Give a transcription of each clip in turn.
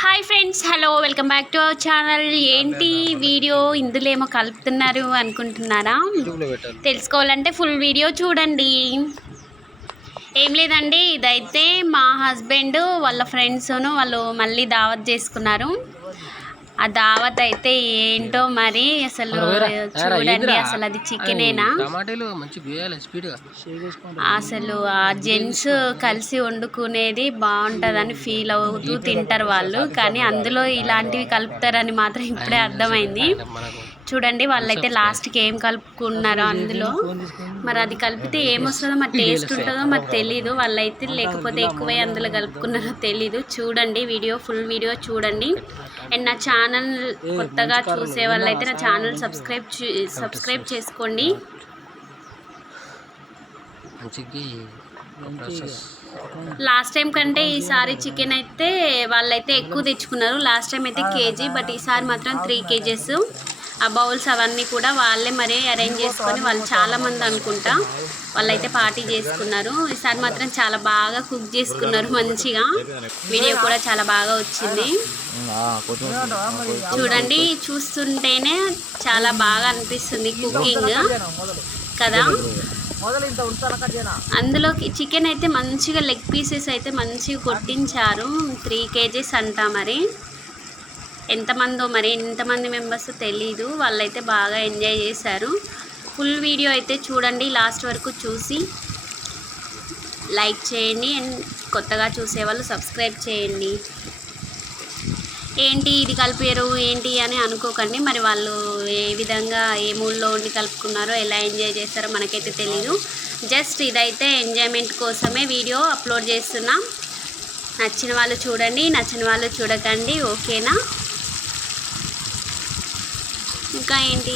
Hi friends, hello, welcome back to our channel. ఏంటి video ఇందులో ఏమో కలుపుతున్నారు అనుకుంటున్నారా? తెలుసుకోవాలంటే ఫుల్ వీడియో చూడండి. ఏం లేదండి, ఇదైతే మా హస్బెండ్ వాళ్ళ ఫ్రెండ్స్ను వాళ్ళు మళ్ళీ దావత్ చేసుకున్నారు. ఆ దావత్ అయితే ఏంటో మరి అసలు చూడండి. అసలు అది చికెనేనా? అసలు ఆ జెంట్స్ కలిసి వండుకునేది బాగుంటుందని ఫీల్ అవుతూ తింటారు వాళ్ళు, కానీ అందులో ఇలాంటివి కలుపుతారని మాత్రం ఇప్పుడే అర్థమైంది. చూడండి, వాళ్ళైతే లాస్ట్కి ఏం కలుపుకున్నారో అందులో. మరి అది కలిపితే ఏమొస్తుందో, మరి టేస్ట్ ఉంటుందో మరి తెలీదు. వాళ్ళైతే లేకపోతే ఎక్కువై అందులో కలుపుకున్నారో తెలీదు. చూడండి వీడియో, ఫుల్ వీడియో చూడండి. అండ్ నా ఛానల్ కొత్తగా చూసే వాళ్ళైతే నా ఛానల్ సబ్స్క్రైబ్ చేసుకోండి. లాస్ట్ టైం కంటే ఈసారి చికెన్ అయితే వాళ్ళైతే ఎక్కువ తెచ్చుకున్నారు. లాస్ట్ టైం అయితే కేజీ, బట్ ఈసారి మాత్రం 3 kgs. ఆ బౌల్స్ అవన్నీ కూడా వాళ్ళే మరి అరేంజ్ చేసుకొని, వాళ్ళు చాలామంది అనుకుంటా, వాళ్ళైతే పార్టీ చేసుకున్నారు. ఈసారి మాత్రం చాలా బాగా కుక్ చేసుకున్నారు మంచిగా. వీడియో కూడా చాలా బాగా వచ్చింది. చూడండి, చూస్తుంటేనే చాలా బాగా అనిపిస్తుంది కుకింగ్ కదా. అందులోకి చికెన్ అయితే మంచిగా లెగ్ పీసెస్ అయితే మంచిగా కొట్టించారు. 3 kgs అంట. మరి ఎంతమందో, మరి ఎంతమంది మెంబర్స్ తెలీదు. వాళ్ళైతే బాగా ఎంజాయ్ చేశారు. ఫుల్ వీడియో అయితే చూడండి, లాస్ట్ వరకు చూసి లైక్ చేయండి. అండ్ కొత్తగా చూసేవాళ్ళు సబ్స్క్రైబ్ చేయండి. ఏంటి ఇది కలిపారు ఏంటి అని అనుకోకండి. మరి వాళ్ళు ఏ విధంగా ఏ మూడ్లో ఉండి కలుపుకున్నారో, ఎలా ఎంజాయ్ చేస్తారో మనకైతే తెలీదు. జస్ట్ ఇదైతే ఎంజాయ్మెంట్ కోసమే వీడియో అప్లోడ్ చేస్తున్నా. నచ్చిన వాళ్ళు చూడండి, నచ్చిన వాళ్ళు చూడకండి. ఓకేనా? ఇంకా ఏంటి,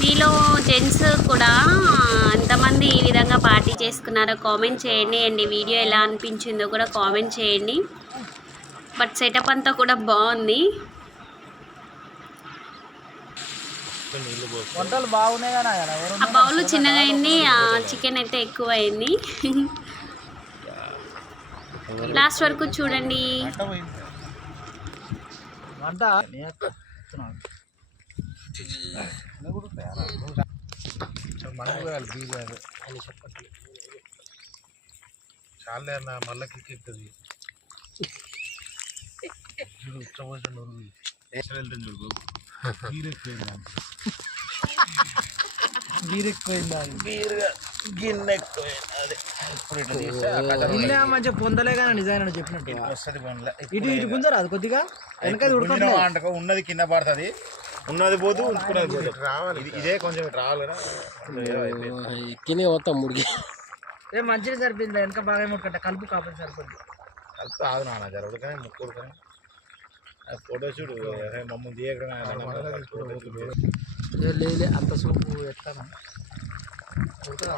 మీలో జెంట్స్ కూడా ఎంతమంది ఈ విధంగా పార్టీ చేసుకున్నారో కామెంట్ చేయండి. అండ్ ఈ వీడియో ఎలా అనిపించిందో కూడా కామెంట్ చేయండి. బట్ సెటప్ అంతా కూడా బాగుంది. ఆ బౌల్ చిన్నగా అయింది, ఆ చికెన్ అయితే ఎక్కువ అయింది. లాస్ట్ వరకు చూడండి. చాలా అన్న మళ్ళీ కిక్కెక్కుతుంది. మంచిగా పొందలే కానీ నిజాన్ని చెప్పినట్టు ఇటు ఇటు గుంజరా అది కొద్దిగా వెనక ఉన్నది కింద పడుతుంది, ఉన్నది పోతూ ఉంచుకున్నది రావాలి. ఇదే కొంచెం రావాలి మొత్తం ముడికి ఏ మంచిగా సరిపోయింది. వెనక బాగా ముట్టుకుంటా కలుపు కాకపోతే సరిపోద్ది. కలుపు ఆగు నాన్న జరగదు కానీ ముక్కుడుకొని ఫోటో చూడు మమ్మల్ని లేదు అంత సూపు ఎట్లా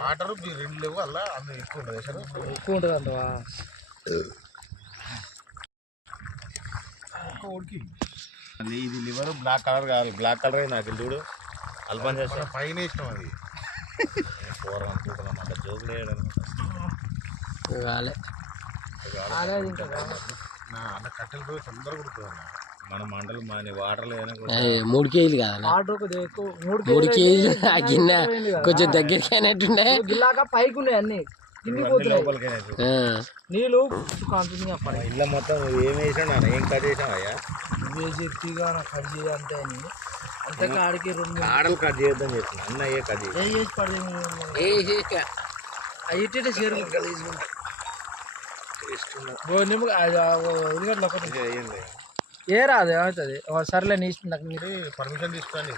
వాటర్ 2 లేవు అలా అంత ఎక్కువ ఉంటుంది. అసలు ఎక్కువ ఉంటుంది అంత ఉడికి. ఇది లివర్ బ్లాక్ కలర్ కావాలి. బ్లాక్ కలర్ అయింది నాకు చూడు. అల్పం చేస్తా పైన ఇష్టం అది కూర అనుకుంటున్నాం. అంత జోకులు వేయడం అన్న కట్టెలు పోయి తొందరగా ఉడుకుతుంది. మన మంటలు మన వాటర్లో 3 kg కదా, 3 kg గిన్నె కొంచెం దగ్గరికి అయినట్టుండే. గిల్లాగా పైకి ఉన్నాయి అన్ని లోపలికి నీళ్ళు ఇళ్ళ మొత్తం ఏం వేసాడు నాన్న? ఏం కట్ చేసాం అయ్యా? చెప్తిగా కట్ చేయాలంటే అంతగా ఆడికి 2 ఆడలు కట్ చేయొద్దని చెప్తున్నా. అన్న ఏ కట్ చేసి పడి అయితే చేరు ఏ రాదు ఏమవుతుంది. సర్లే నీ ఇష్టం. నాకు మీరు పర్మిషన్ తీసుకోండి.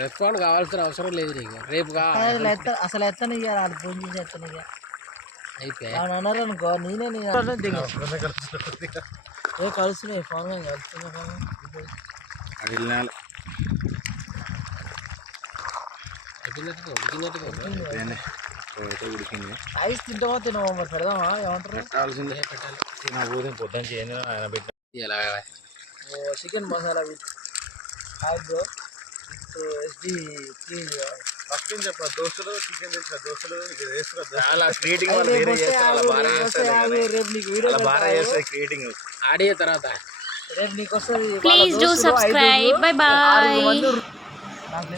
రెస్పాండ్ కావాల్సిన అవసరం లేదు నీకు. రేపు అసలు ఎత్తని వాళ్ళు ఫోన్ చేసి ఎత్తని అయితే అన్నారు అనుకో, నేనే ఏ కలుస్తున్నాయి ఫోన్ ఉడికింది. ఐస్ తింటామో తినమో మరి పెడదామా? ఏమంటారు? పెట్టాల్సిందే, పెట్టాలి. పొద్దున చేయండి ఆయన పెట్ట chicken masala with hi bro SD first చెప్ప దోస్తులు చికెన్ తెచ్చిన దోస్తులు వేస్తారు చాలా క్రియేటింగ్ వాళ్ళు వేరే చేస్తారు అలా బాగా చేస్తారు రేపు నీకు వీడియో అలా బాగా చేస్తారు క్రియేటింగ్ ఆడియో తర్వాత రేపు నీకు వస్తుంది please do subscribe. Bye bye. నాకు